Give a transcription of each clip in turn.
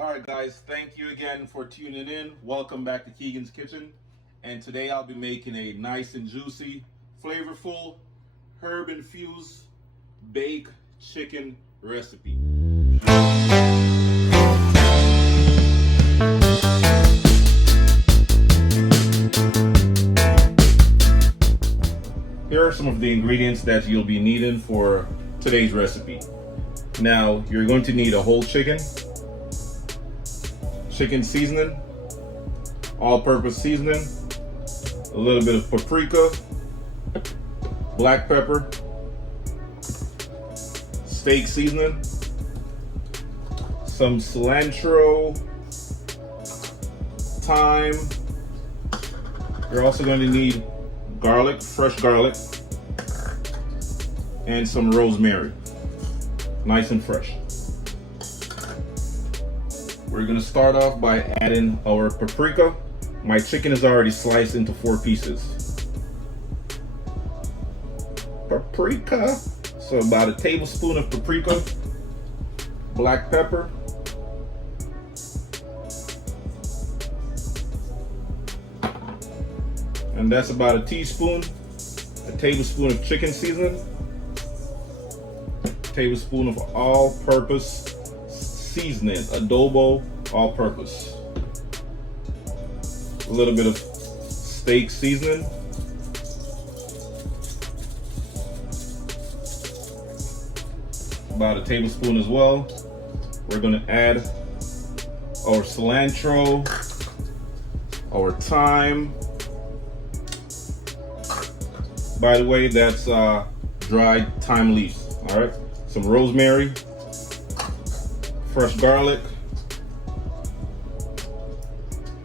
Alright guys, thank you again for tuning in. Welcome back to Keegan's Kitchen. And today I'll be making a nice and juicy, flavorful, herb-infused baked chicken recipe. Here are some of the ingredients that you'll be needing for today's recipe. Now, you're going to need a whole chicken seasoning, all-purpose seasoning, a little bit of paprika, black pepper, steak seasoning, some cilantro, thyme. You're also going to need garlic, fresh garlic, and some rosemary, nice and fresh. We're gonna start off by adding our paprika. My chicken is already sliced into 4 pieces. Paprika, so about a tablespoon of paprika, black pepper, and that's about a teaspoon, a tablespoon of chicken seasoning, a tablespoon of all-purpose seasoning, adobo, all-purpose, a little bit of steak seasoning, about a tablespoon as well. We're going to add our cilantro, our thyme. By the way, that's dried thyme leaves. All right, some rosemary, fresh garlic,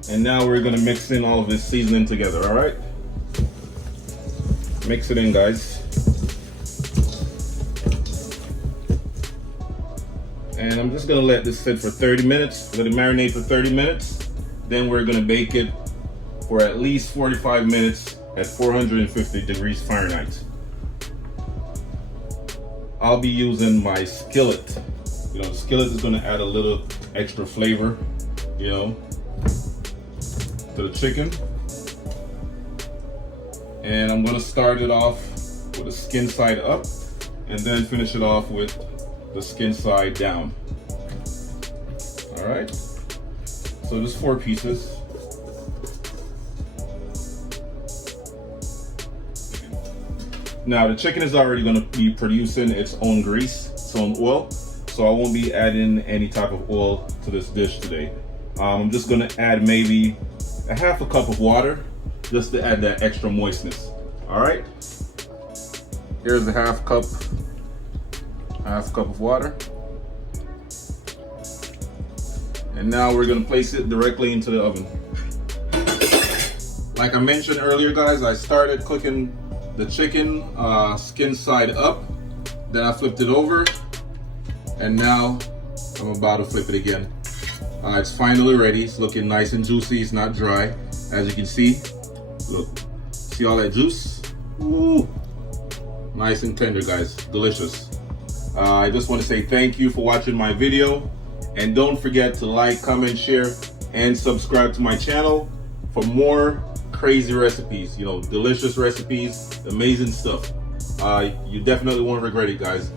and now we're going to mix in all of this seasoning together. All right, mix it in, guys. And I'm just going to let this sit for 30 minutes, let it marinate for 30 minutes. Then we're going to bake it for at least 45 minutes at 450 degrees Fahrenheit. I'll be using my skillet. You know, the skillet is going to add a little extra flavor, you know, to the chicken. And I'm going to start it off with the skin side up and then finish it off with the skin side down. All right, so there's 4 pieces. Now the chicken is already going to be producing its own grease, its own oil. So I won't be adding any type of oil to this dish today. I'm just gonna add maybe a half a cup of water just to add that extra moistness. All right, here's a half cup of water. And now we're gonna place it directly into the oven. Like I mentioned earlier, guys, I started cooking the chicken skin side up, then I flipped it over, and now I'm about to flip it again. It's finally ready. It's looking nice and juicy. It's not dry, as you can see. Look, see all that juice? Ooh, nice and tender, guys. Delicious. I just want to say thank you for watching my video, and don't forget to like, comment, share, and subscribe to my channel for more crazy recipes. You know, delicious recipes, amazing stuff. You definitely won't regret it, guys.